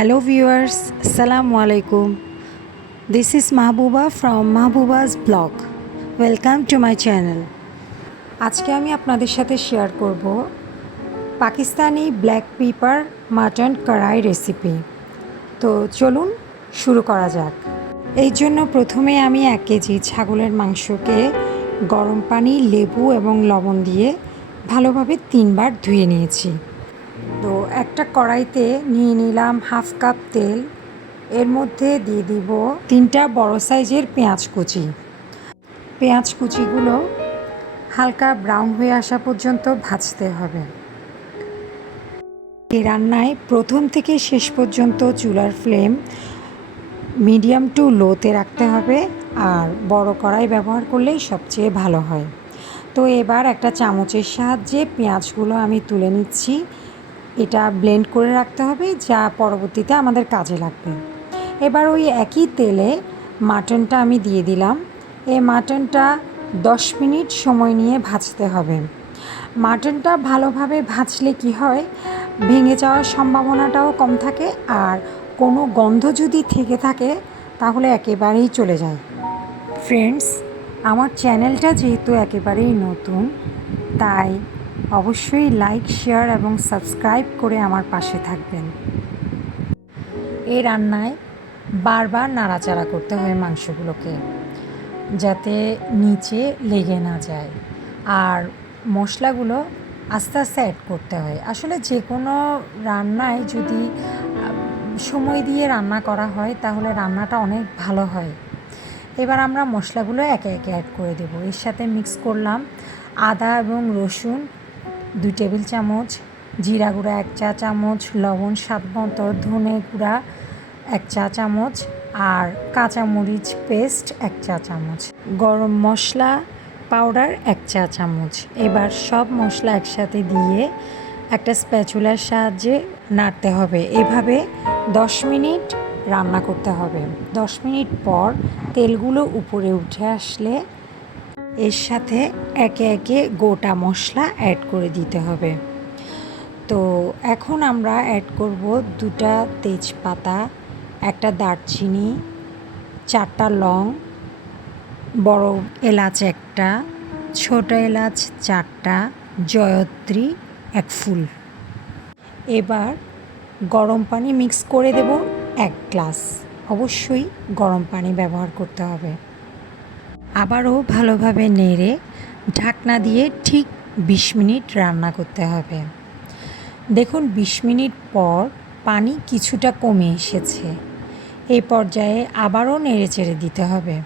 Hello viewers, Assalamu alaikum. This is Mahbuba from Mahbuba's blog. Welcome to my channel. আজকে আমি আপনাদের সাথে share করব পাকিস্তানি ব্ল্যাক পেপার মাটন কড়াই রেসিপি। তো চলুন শুরু করা যাক। এই জন্য প্রথমে আমি 1 কেজি ছাগলের মাংসকে গরম পানি, লেবু এবং লবণ দিয়ে ভালোভাবে 3 বার ধুয়ে নিয়েছি। তো একটা কড়াইতে নিয়ে নিলাম হাফ কাপ তেল। এর মধ্যে দিয়ে দিব 3টা বড় সাইজের পেঁয়াজ কুচি। পেঁয়াজ কুচিগুলো হালকা ব্রাউন হয়ে আসা পর্যন্ত ভাজতে হবে। এই রান্নায় প্রথম থেকে শেষ পর্যন্ত চুলার ফ্লেম মিডিয়াম টু লোতে রাখতে হবে, আর বড় কড়াই ব্যবহার করলেই সবচেয়ে ভালো হয়। তো এবার একটা চামচের সাহায্যে পেঁয়াজগুলো আমি তুলে নিচ্ছি। এটা ব্লেন্ড করে রাখতে হবে, যা পরবর্তীতে আমাদের কাজে লাগবে। এবার ওই একই তেলে মাটনটা আমি দিয়ে দিলাম। এই মাটনটা 10 মিনিট সময় নিয়ে ভাজতে হবে। মাটনটা ভালোভাবে ভাজলে কি হয়, ভেঙে যাওয়ার সম্ভাবনাটাও কম থাকে, আর কোনো গন্ধ যদি থেকে থাকে তাহলে একেবারেই চলে যায়। ফ্রেন্ডস, আমার চ্যানেলটা যেহেতু একেবারেই নতুন, তাই অবশ্যই লাইক, শেয়ার এবং সাবস্ক্রাইব করে আমার পাশে থাকবেন। এই রান্নায় বারবার নাড়াচাড়া করতে হয় মাংসগুলোকে, যাতে নিচে লেগে না যায়, আর মশলাগুলো আস্তে আস্তে অ্যাড করতে হয়। আসলে যে কোনো রান্নায় যদি সময় দিয়ে রান্না করা হয় তাহলে রান্নাটা অনেক ভালো হয়। এবার আমরা মশলাগুলো একে একে অ্যাড করে দেব। এর সাথে মিক্স করলাম আদা এবং রসুন 2 টেবিল চামচ, জিরা গুঁড়া 1 চা চামচ, লবণ স্বাদ মতো, ধনে গুঁড়া 1 চা চামচ, আর কাঁচামরিচ পেস্ট 1 চা চামচ, গরম মশলা পাউডার 1 চা চামচ। এবার সব মশলা একসাথে দিয়ে একটা স্প্যাচুলার সাহায্যে নাড়তে হবে। এভাবে 10 মিনিট রান্না করতে হবে। 10 মিনিট পর তেলগুলো উপরে উঠে আসলে এর সাথে একে একে গোটা মশলা অ্যাড করে দিতে হবে। তো এখন আমরা অ্যাড করব 2টা তেজপাতা, একটা দারচিনি, 4টা লং, বড় এলাচ 1টা, ছোট এলাচ 4টা, জয়ত্রী 1 ফুল। এবার গরম পানি মিক্স করে দেব 1 গ্লাস। অবশ্যই গরম পানি ব্যবহার করতে হবে। আবারও ভালোভাবে নেড়ে ঢাকনা দিয়ে ঠিক 20 মিনিট রান্না করতে হবে। দেখুন 20 মিনিট পর পানি কিছুটা কমে এসেছে। এই পর্যায়ে আবারও নেড়ে চেড়ে দিতে হবে।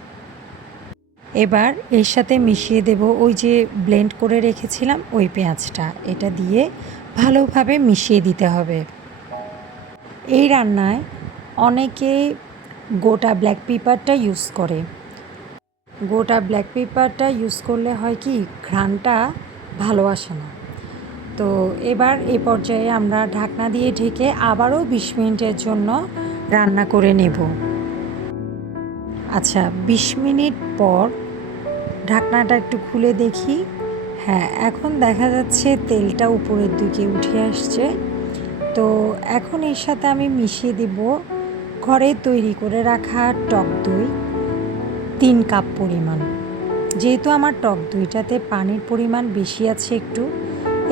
এবার এর সাথে মিশিয়ে দেব ওই যে ব্লেন্ড করে রেখেছিলাম ওই পেঁয়াজটা। এটা দিয়ে ভালোভাবে মিশিয়ে দিতে হবে। এই রান্নায় অনেকে গোটা ব্ল্যাক পেপারটা ইউজ করে। গোটা ব্ল্যাক পেপারটা ইউজ করলে হয় কি, ঘ্রাণটা ভালো আসে না। তো এবার এই পর্যায়ে আমরা ঢাকনা দিয়ে ঢেকে আবারও 20 মিনিটের জন্য রান্না করে নেব। আচ্ছা, 20 মিনিট পর ঢাকনাটা একটু খুলে দেখি। হ্যাঁ, এখন দেখা যাচ্ছে তেলটা উপরের দিকে উঠে আসছে। তো এখন এর সাথে আমি মিশিয়ে দেব ঘরে তৈরি করে রাখা টক দই 3 কাপ পরিমাণ। যেহেতু আমার টক দইটাতে পানির পরিমাণ বেশি আছে একটু,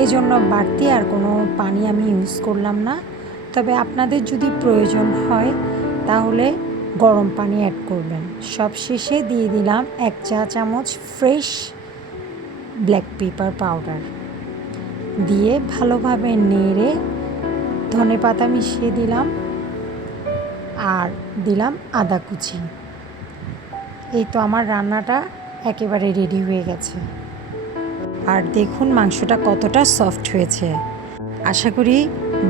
এজন্য বাড়তি আর কোনো পানি আমি ইউজ করলাম না। তবে আপনাদের যদি প্রয়োজন হয় তাহলে গরম পানি অ্যাড করবেন। সব শেষে দিয়ে দিলাম 1 চা চামচ ফ্রেশ ব্ল্যাক পেপার পাউডার, দিয়ে ভালোভাবে নেড়ে ধনেপাতা মিশিয়ে দিলাম, আর দিলাম আদা কুচি। এই তো আমার রান্নাটা একেবারে রেডি হয়ে গেছে। আর দেখুন মাংসটা কতটা সফট হয়েছে। আশা করি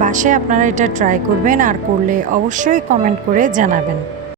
বাসায় আপনারা এটা ট্রাই করবেন, আর করলে অবশ্যই কমেন্ট করে জানাবেন।